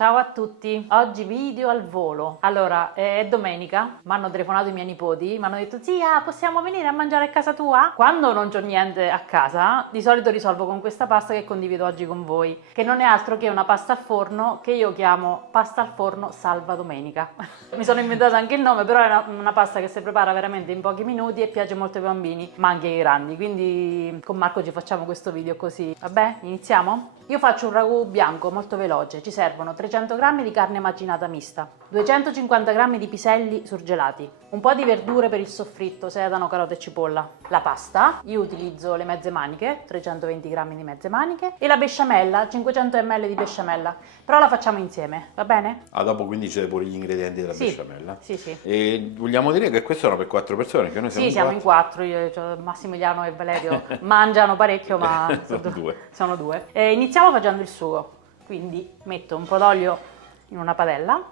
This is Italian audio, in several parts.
Ciao a tutti, oggi video al volo. Allora, è domenica, mi hanno telefonato i miei nipoti, mi hanno detto zia, possiamo venire a mangiare a casa tua? Quando non c'ho niente a casa, di solito risolvo con questa pasta che condivido oggi con voi, che non è altro che una pasta al forno che io chiamo pasta al forno salva domenica. Mi sono inventata anche il nome, però è una pasta che si prepara veramente in pochi minuti e piace molto ai bambini, ma anche ai grandi, quindi con Marco ci facciamo questo video così. Vabbè, iniziamo? Io faccio un ragù bianco molto veloce, ci servono 300 g di carne macinata mista, 250 g di piselli surgelati, un po' di verdure per il soffritto, sedano, carote e cipolla, la pasta, io utilizzo le mezze maniche, 320 g di mezze maniche, e la besciamella, 500 ml di besciamella, però la facciamo insieme, va bene? Ah, dopo quindi c'è pure gli ingredienti della besciamella? Sì, sì. E vogliamo dire che questo era per 4 persone, che noi siamo Sì, siamo in 4, io, cioè, Massimiliano e Valerio mangiano parecchio, ma sono due. Iniziamo facendo il sugo, quindi metto un po' d'olio in una padella,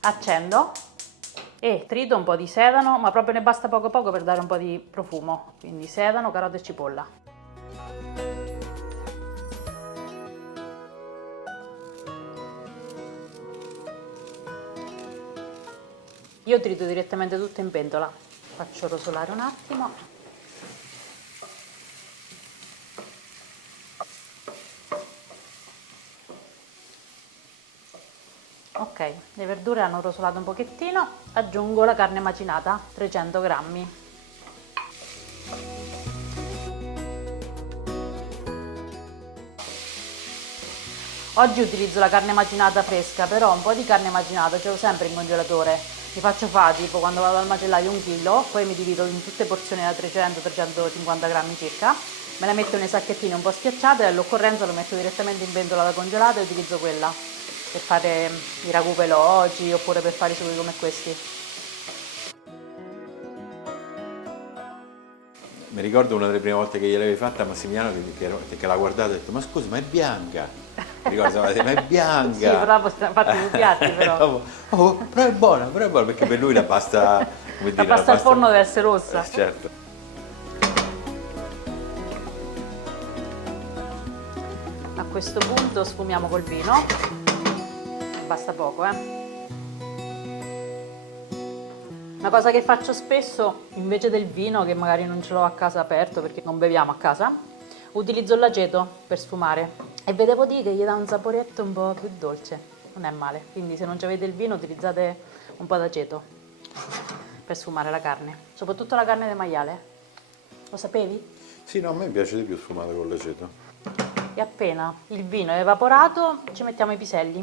accendo e trito un po' di sedano, ma proprio ne basta poco poco per dare un po' di profumo, quindi sedano, carote e cipolla. Io trito direttamente tutto in pentola, faccio rosolare un attimo. Ok, le verdure hanno rosolato un pochettino, aggiungo la carne macinata, 300 grammi. Oggi utilizzo la carne macinata fresca, però un po' di carne macinata ce l'ho sempre in congelatore. Mi faccio fa tipo quando vado al macellaio 1 chilo, poi mi divido in tutte porzioni da 300-350 grammi circa, me la metto nei sacchettini un po' schiacciate e all'occorrenza lo metto direttamente in pentola da congelata e utilizzo quella per fare i ragù veloci oppure per fare i sughi come questi. Mi ricordo una delle prime volte che gliel'avevi fatta a Massimiliano che l'ha guardata e ha detto ma scusa ma è bianca, mi ricordo, ma è bianca. Sì, però possiamo fare due piatti però. Però è buona perché per lui la pasta, come dire, La pasta al forno deve essere rossa. Certo. A questo punto sfumiamo col vino, basta poco, Una cosa che faccio spesso, invece del vino, che magari non ce l'ho a casa aperto perché non beviamo a casa, utilizzo l'aceto per sfumare e vedevo dire che gli dà un saporetto un po' più dolce, non è male, quindi se non avete il vino utilizzate un po' d'aceto per sfumare la carne, soprattutto la carne del maiale. Lo sapevi? Sì, no, a me piace di più sfumato con l'aceto. E appena il vino è evaporato ci mettiamo i piselli.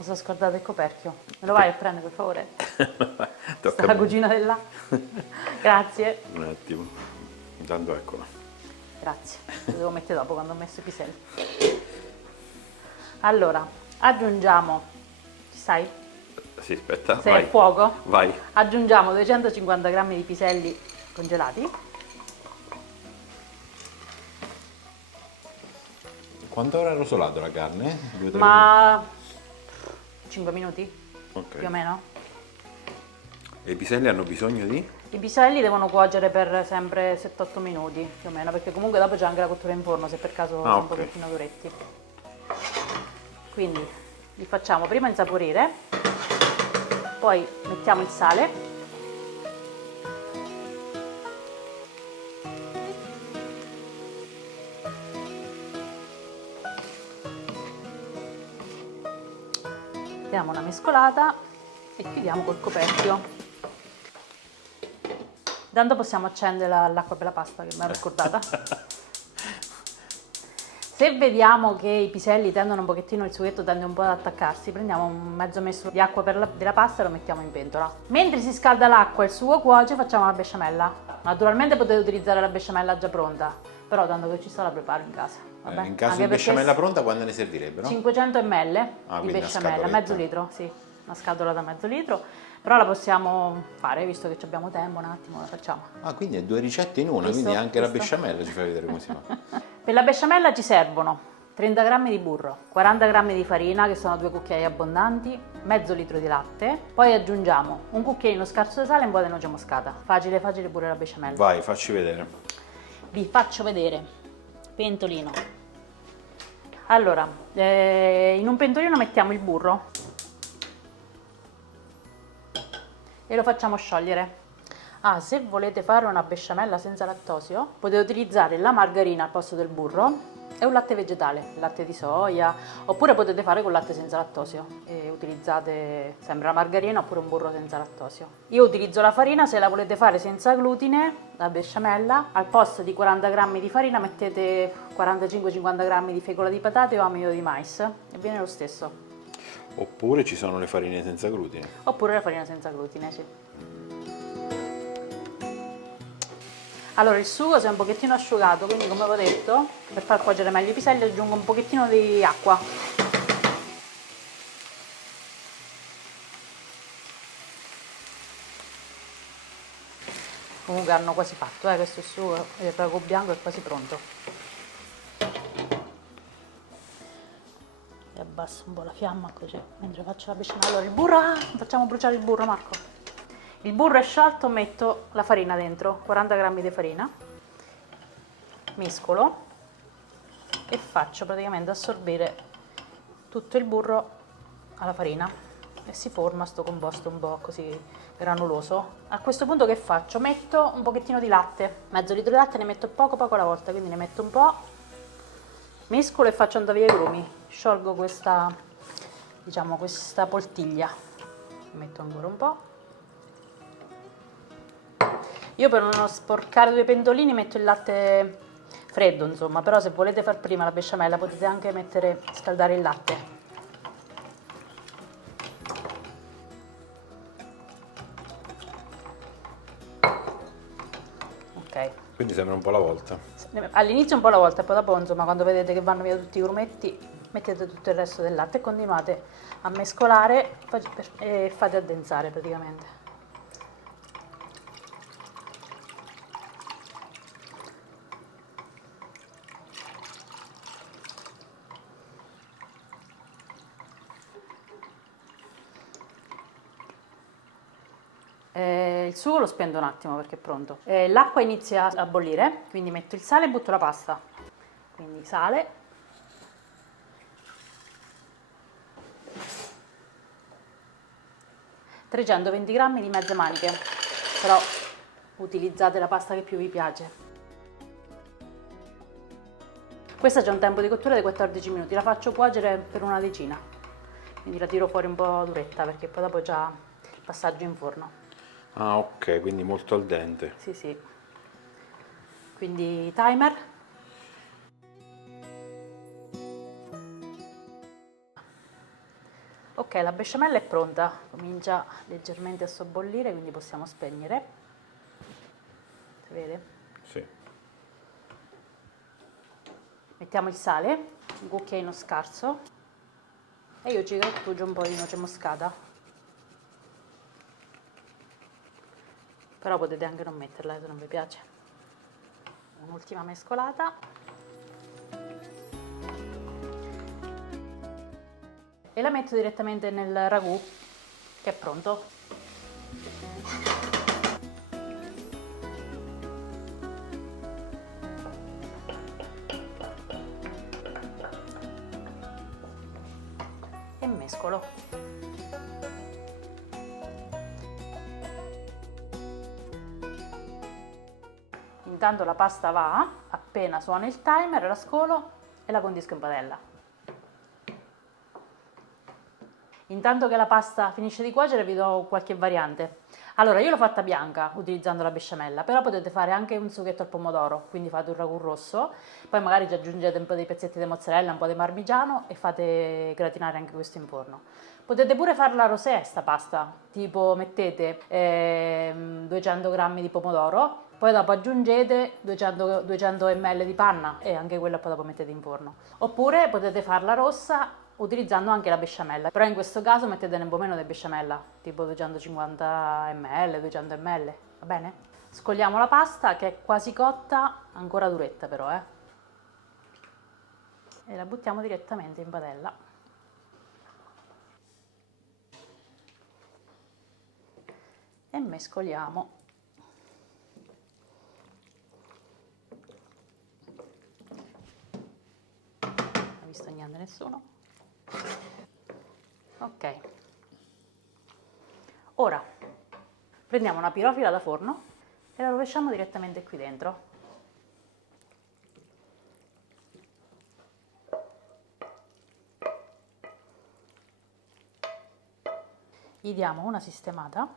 Mi sono scordata il coperchio. Me lo vai a prendere per favore? Sta la cucina della. Grazie. Un attimo. Intanto eccolo. Grazie. Lo devo mettere dopo quando ho messo i piselli. Allora, aggiungiamo. Ci sai? Sì, aspetta. Sei vai. a fuoco? Vai. Aggiungiamo 250 grammi di piselli congelati. Quanto ora è rosolato la carne? 2-3 Ma 5 minuti? Ok. Più o meno? E i piselli hanno bisogno di? I piselli devono cuocere per sempre 7-8 minuti più o meno, perché comunque dopo c'è anche la cottura in forno se per caso sono un pochettino duretti. Quindi li facciamo prima insaporire, poi mettiamo il sale. Diamo una mescolata e chiudiamo col coperchio. Intanto possiamo accendere l'acqua per la pasta che mi ero scordata. Se vediamo che i piselli tendono un pochettino, il sughetto tende un po' ad attaccarsi, prendiamo un mezzo messo di acqua della pasta e lo mettiamo in pentola. Mentre si scalda l'acqua e il sugo cuoce facciamo la besciamella. Naturalmente potete utilizzare la besciamella già pronta, però tanto che ci sta la preparo in casa. Vabbè? In caso Anche di besciamella pronta quando ne servirebbero? 500 ml di besciamella, mezzo litro, sì, una scatola da mezzo litro, però la possiamo fare visto che abbiamo tempo, un attimo la facciamo. Ah, quindi è 2 ricette in una, Visto? quindi anche la Visto? besciamella ci fai vedere come si fa. Per la besciamella ci servono 30 g di burro, 40 g di farina che sono 2 cucchiai abbondanti, mezzo litro di latte, poi aggiungiamo un cucchiaino scarso di sale e un po' di noce moscata. Facile facile pure la besciamella. Vai, facci vedere. Vi faccio vedere. pentolino. Allora, in un pentolino mettiamo il burro e lo facciamo sciogliere. Se volete fare una besciamella senza lattosio, potete utilizzare la margarina al posto del burro e un latte vegetale, latte di soia, oppure potete fare con latte senza lattosio e utilizzate sempre la margarina oppure un burro senza lattosio. Io utilizzo la farina, se la volete fare senza glutine, la besciamella, al posto di 40 g di farina mettete 45-50 g di fecola di patate o amido di mais e viene lo stesso. Oppure ci sono le farine senza glutine. Oppure la farina senza glutine, sì. Allora il sugo si è un pochettino asciugato, quindi come avevo detto, per far cuocere meglio i piselli aggiungo un pochettino di acqua. Comunque hanno quasi fatto, questo sugo, il ragù bianco è quasi pronto. E abbasso un po' la fiamma così, mentre faccio la besciamella. Allora il burro, facciamo bruciare il burro, Marco. Il burro è sciolto, metto la farina dentro, 40 g di farina, mescolo e faccio praticamente assorbire tutto il burro alla farina e si forma sto composto un po' così granuloso. A questo punto che faccio? Metto un pochettino di latte, mezzo litro di latte, ne metto poco alla volta, quindi ne metto un po', mescolo e faccio andare via i grumi, sciolgo questa, diciamo, questa poltiglia, metto ancora un po'. Io per non sporcare due pentolini metto il latte freddo, insomma, però se volete far prima la besciamella potete anche scaldare il latte. Ok. Quindi sembra un po' alla volta. All'inizio un po' alla volta e poi dopo, insomma, quando vedete che vanno via tutti i grumetti, mettete tutto il resto del latte e continuate a mescolare e fate addensare praticamente. Il sugo lo spendo un attimo perché è pronto. L'acqua inizia a bollire, quindi metto il sale e butto la pasta. Quindi sale. ...320 g di mezze maniche, però utilizzate la pasta che più vi piace. Questa c'è un tempo di cottura di 14 minuti, la faccio cuocere per una decina. Quindi la tiro fuori un po' duretta perché poi dopo già il passaggio in forno. Ah, ok, quindi molto al dente. Sì, sì. Quindi timer. Ok, la besciamella è pronta, comincia leggermente a sobbollire, quindi possiamo spegnere. Si vede? Sì. Mettiamo il sale, un cucchiaino scarso e io ci grattugio un po' di noce moscata. Però potete anche non metterla se non vi piace. Un'ultima mescolata. E la metto direttamente nel ragù che è pronto. E mescolo. Intanto la pasta va, appena suona il timer la scolo e la condisco in padella. Intanto che la pasta finisce di cuocere vi do qualche variante. Allora io l'ho fatta bianca utilizzando la besciamella, però potete fare anche un sughetto al pomodoro, quindi fate un ragù rosso, poi magari ci aggiungete un po' di pezzetti di mozzarella, un po' di parmigiano e fate gratinare anche questo in forno. Potete pure farla rosé sta pasta, tipo mettete 200 g di pomodoro, poi dopo aggiungete 200 ml di panna e anche quella poi dopo mettete in forno. Oppure potete farla rossa utilizzando anche la besciamella, però in questo caso mettetene un po' meno di besciamella, tipo 250 ml, 200 ml, va bene? Scogliamo la pasta che è quasi cotta, ancora duretta però, e la buttiamo direttamente in padella. E mescoliamo. visto niente, nessuno. Ok. Ora prendiamo una pirofila da forno e la rovesciamo direttamente qui dentro. Gli diamo una sistemata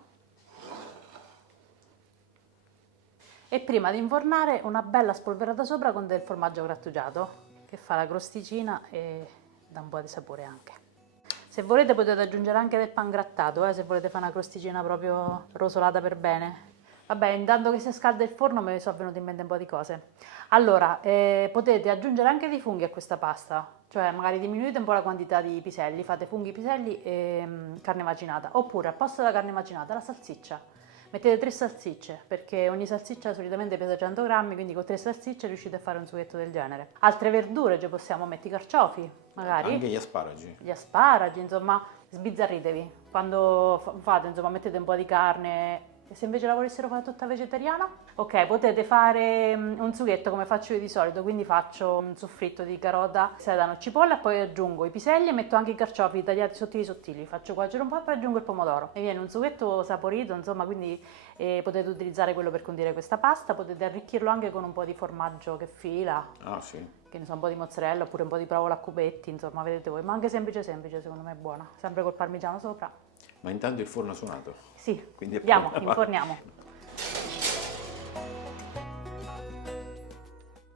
e prima di infornare una bella spolverata sopra con del formaggio grattugiato che fa la crosticina e dà un po' di sapore anche. Se volete potete aggiungere anche del pangrattato, se volete fare una crosticina proprio rosolata per bene. Vabbè, intanto che si scalda il forno mi sono venute in mente un po' di cose. Allora, potete aggiungere anche dei funghi a questa pasta, cioè magari diminuite un po' la quantità di piselli, fate funghi, piselli e carne macinata, oppure al posto della carne macinata la salsiccia. Mettete 3 salsicce, perché ogni salsiccia solitamente pesa 100 grammi, quindi con 3 salsicce riuscite a fare un sughetto del genere. Altre verdure, ci possiamo mettere i carciofi, magari. Anche gli asparagi. Gli asparagi, insomma, sbizzarritevi. Quando fate, insomma, mettete un po' di carne. E se invece la volessero fare tutta vegetariana? Ok, potete fare un sughetto come faccio io di solito, quindi faccio un soffritto di carota, sedano, cipolla, poi aggiungo i piselli e metto anche i carciofi tagliati sottili sottili, faccio cuocere un po' e poi aggiungo il pomodoro e viene un sughetto saporito, insomma, quindi potete utilizzare quello per condire questa pasta, potete arricchirlo anche con un po' di formaggio che fila. Ah sì. Che ne so, un po' di mozzarella oppure un po' di provola a cubetti, insomma, vedete voi, ma anche semplice, secondo me è buona, sempre col parmigiano sopra. Ma intanto il forno ha suonato. Sì, Quindi è andiamo, buona. inforniamo.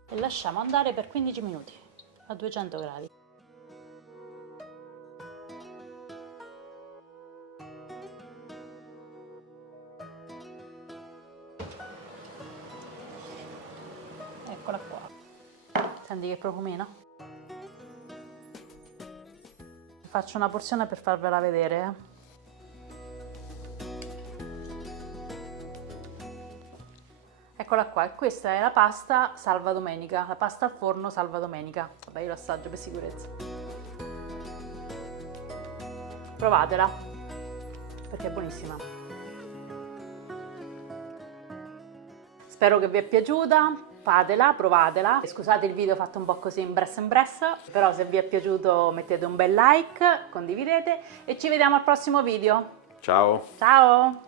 E lasciamo andare per 15 minuti a 200 gradi. Eccola qua. Senti che profumina? Faccio una porzione per farvela vedere. Eccola qua, e questa è la pasta salva domenica, la pasta al forno salva domenica. Vabbè, io l'assaggio per sicurezza. Provatela, perché è buonissima. Spero che vi è piaciuta, fatela, provatela. Scusate il video fatto un po' così in bress, però se vi è piaciuto mettete un bel like, condividete e ci vediamo al prossimo video. Ciao. Ciao!